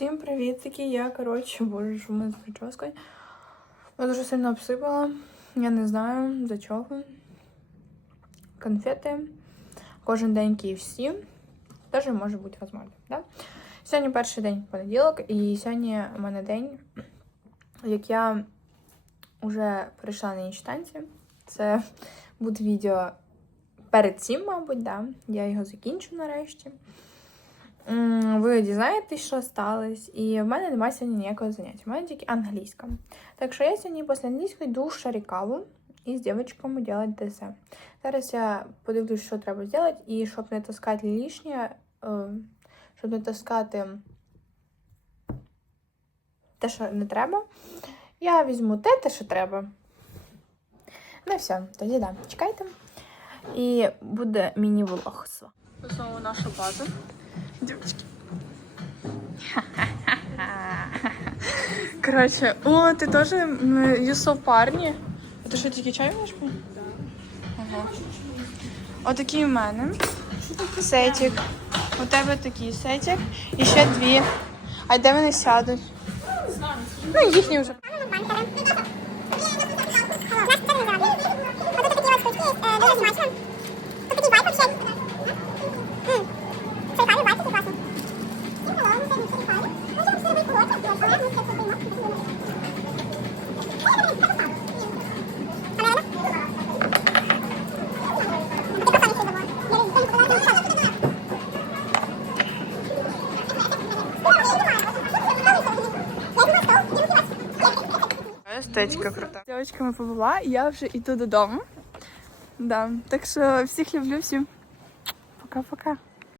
Всім привіт, такі я, коротше, боже, що ми з прическою. Я дуже сильно обсипала. Я не знаю за чого. Конфети. Кожен день KFC. Даже може бути возможно, да? Сьогодні перший день понеділок, і сьогодні у мене день, як я вже прийшла на інші танці. Це буде відео перед цим, мабуть, да. Я його закінчу нарешті. Ви дізнаєтесь, що сталося, і в мене немає сьогодні ніякого заняття. У мене тільки англійська. Так що я сьогодні після англійської йду в шарікаву і з дівчатками робити ДС. Зараз я подивлюсь, що треба зробити, і щоб не таскати лишнє, е, щоб не таскати те, що не треба, я візьму те, те, що треба. Ну все, тоді да, чекайте. І буде міні-влог. Знову наша база. Девочки. Короче, о, тоже м, Юсов парні. А ти що, тільки чай можеш пити? Ага. Отакий у мене. Сетик. У тебе такий сетик. І ще дві. А де вони сядуть? Ну, їхні вже. Естетика крута. З дівчатками побула, і я вже йду додому. Да. Так що всіх люблю, всім пока-пока.